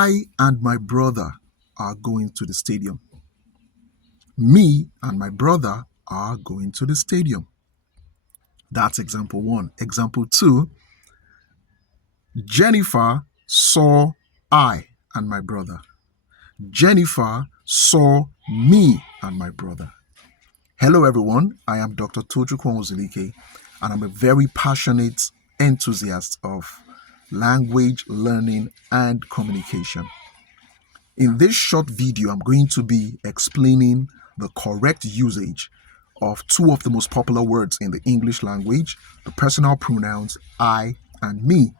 I and my brother are going to the stadium. Me and my brother are going to the stadium. That's example one. Example two, Jennifer saw I and my brother. Jennifer saw me and my brother. Hello everyone, I am Dr. Tochukwu Ozulike, and I'm a very passionate enthusiast of language learning and communication. In this short video, I'm going to be explaining the correct usage of two of the most popular words in the English language, the personal pronouns I and me.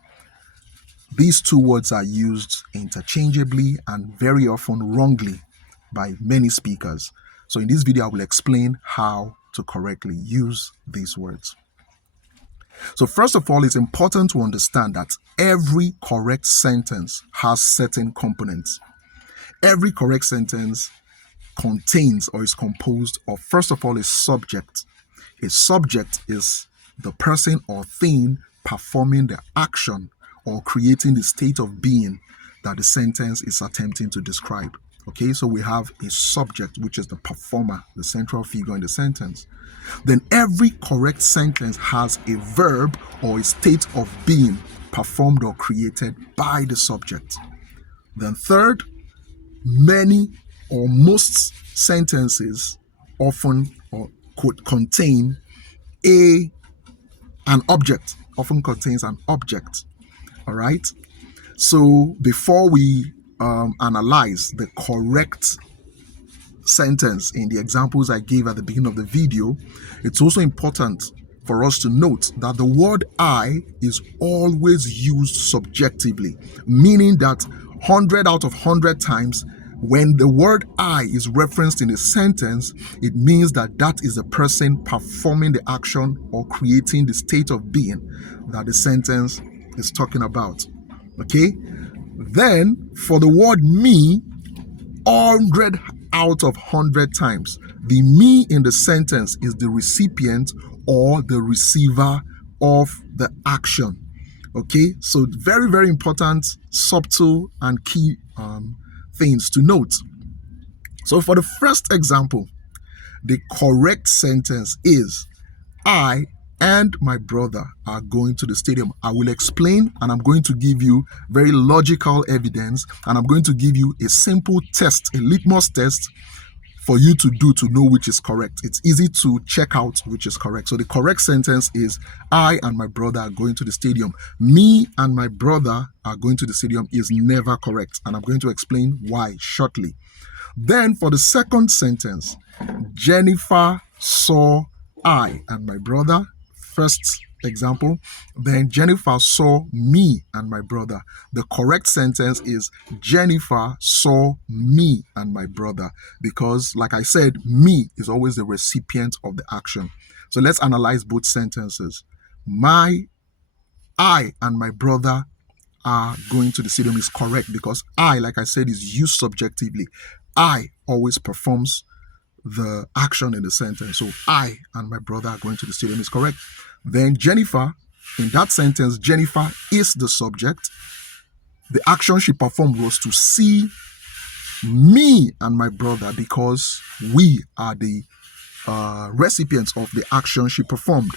These two words are used interchangeably and very often wrongly by many speakers. So in this video, I will explain how to correctly use these words. So first of all, it's important to understand that every correct sentence has certain components. Every correct sentence contains or is composed of, first of all, a subject. A subject is the person or thing performing the action or creating the state of being that the sentence is attempting to describe. Okay, so we have a subject, which is the performer, the central figure in the sentence. Then every correct sentence has a verb or a state of being performed or created by the subject. Then third, many or most sentences often or could contain an object, often contains an object. All right. So before we analyze the correct sentence in the examples I gave at the beginning of the video, it's also important for us to note that the word I is always used subjectively, meaning that 100 out of 100 times when the word I is referenced in a sentence, it means that that is the person performing the action or creating the state of being that the sentence is talking about. Okay? Then for the word me, 100 out of 100 times, the me in the sentence is the recipient or the receiver of the action. Okay, so very, very important, subtle and key things to note. So for the first example, the correct sentence is I and my brother are going to the stadium. I will explain, and I'm going to give you very logical evidence, and I'm going to give you a simple test, a litmus test for you to do to know which is correct. It's easy to check out which is correct. So the correct sentence is I and my brother are going to the stadium. Me and my brother are going to the stadium is never correct, and I'm going to explain why shortly. Then for the second sentence, Jennifer saw I and my brother. First example, then Jennifer saw me and my brother. The correct sentence is Jennifer saw me and my brother, because like I said, me is always the recipient of the action. So let's analyze both sentences. I and my brother are going to the stadium is correct because I, like I said, is used subjectively. I always performs the action in the sentence. So I and my brother are going to the stadium is correct. Then Jennifer, in that sentence, Jennifer is the subject. The action she performed was to see me and my brother because we are the recipients of the action she performed.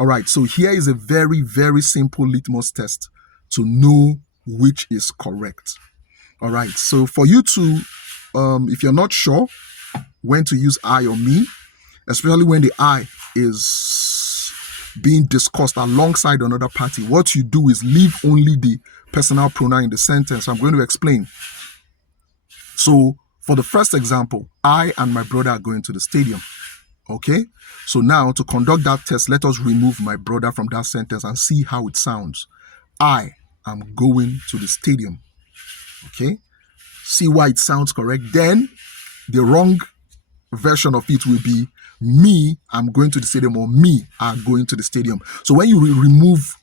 All right, so here is a very, very simple litmus test to know which is correct. All right, so for you to, if you're not sure when to use I or me, especially when the I is being discussed alongside another party, what you do is leave only the personal pronoun in the sentence. So I'm going to explain. So for the first example, I and my brother are going to the stadium. Okay, so now to conduct that test, let us remove my brother from that sentence and see how it sounds. I am going to the stadium. Okay, see why it sounds correct. Then the wrong version of it will be me, I'm going to the stadium, or me are going to the stadium. So when you remove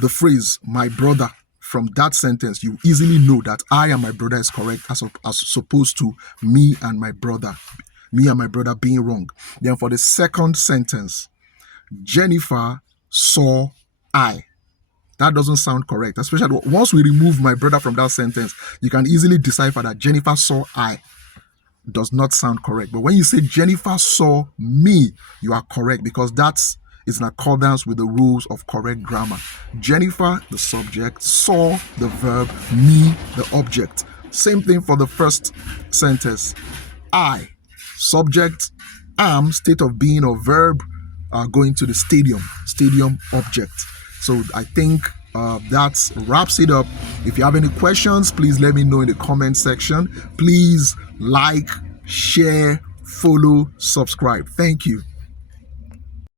the phrase my brother from that sentence, you easily know that I and my brother is correct as opposed to me and my brother being wrong. Then for the second sentence, Jennifer saw I. That doesn't sound correct. Especially once we remove my brother from that sentence, you can easily decipher that Jennifer saw I does not sound correct. But when you say Jennifer saw me, you are correct, because that's is in accordance with the rules of correct grammar. Jennifer, the subject, saw, the verb, me, the object. Same thing for the first sentence. I, subject, am, state of being or verb, going to the stadium object. So I think that wraps it up. If you have any questions, please let me know in the comment section. Please like, share, follow, subscribe. Thank you.